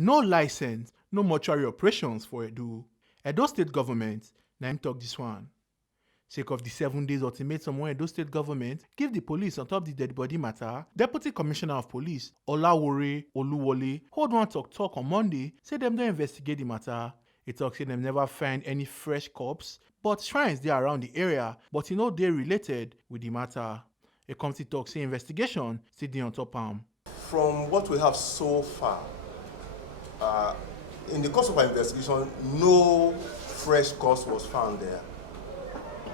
no license, no mortuary operations for Edo. Edo State government, na him talk this one. Sake of the 7 days ultimatum when Edo State government give the police on top the dead body matter, Deputy Commissioner of Police Olawore Oluwole hold one talk on Monday, say them don't investigate the matter. He talk say them never find any fresh corpse, but shrines dey around the area, but no dey related with the matter. A committee talk say investigation still dey on top am. From what we have so far, in the course of our investigation, no fresh corpse was found there,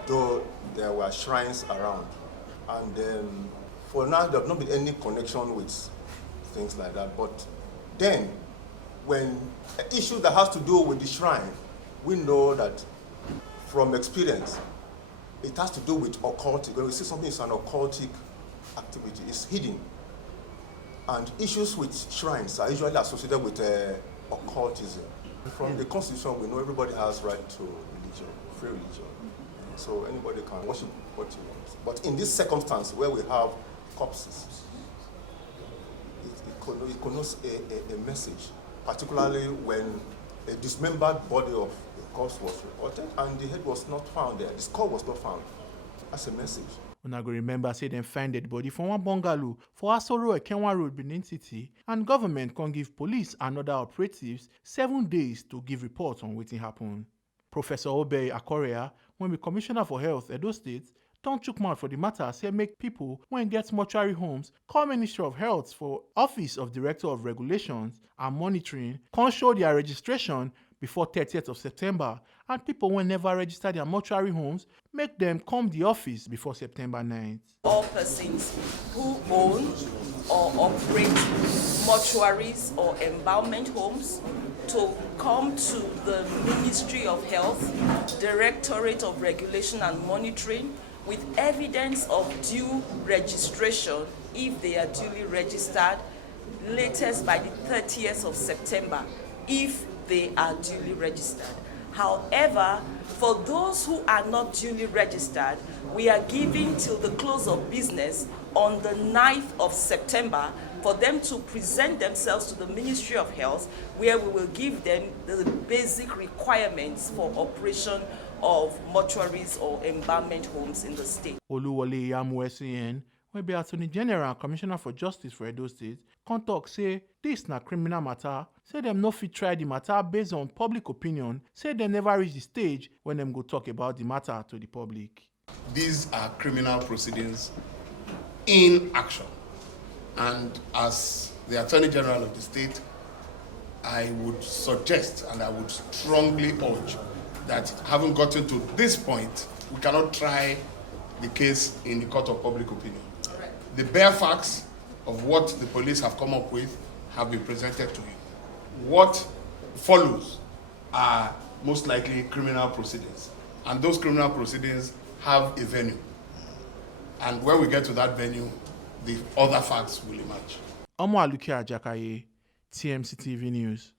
though there were shrines around. And for now, there have not been any connection with things like that. But then, when an issue that has to do with the shrine, we know that from experience, it has to do with occultic. When we see something is an occultic activity, it's hidden. And issues with shrines are usually associated with occultism. From the Constitution, we know everybody has right to religion, free religion. So anybody can worship what he wants. But in this circumstance where we have corpses, it connotes a message, particularly when a dismembered body of a corpse was reported and the head was not found there, the skull was not found. That's a message. Una go remember say dem find dead body for one bungalow for Asoro Ekenwa Road, Benin City, and government can give police and other operatives 7 days to give report on wetin happen. Professor Obey Akorea, when be Commissioner for Health Edo State, don chook mouth for the matter, say make people when get mortuary homes call Ministry of Health for Office of Director of Regulations and Monitoring, can show their registration before 30th of September, and people when never register their mortuary homes, make them come the office before September 9th. All persons who own or operate mortuaries or embalmment homes to come to the Ministry of Health, Directorate of Regulation and Monitoring with evidence of due registration if they are duly registered, latest by the 30th of September if they are duly registered. However, for those who are not duly registered, we are giving till the close of business on the 9th of September for them to present themselves to the Ministry of Health, where we will give them the basic requirements for operation of mortuaries or embalmment homes in the state. Oluwole Yamuesien, wey be Attorney General and Commissioner for Justice for Edo State, come talk say this na criminal matter, say dem no fit try the matter based on public opinion, say dem never reach the stage when dem go talk about the matter to the public. These are criminal proceedings in action. And as the Attorney General of the state, I would suggest and I would strongly urge that having gotten to this point, we cannot try the case in the court of public opinion. The bare facts of what the police have come up with have been presented to you. What follows are most likely criminal proceedings. And those criminal proceedings have a venue. And when we get to that venue, the other facts will emerge. Omo Aluke Ajakaye, TMC TV News.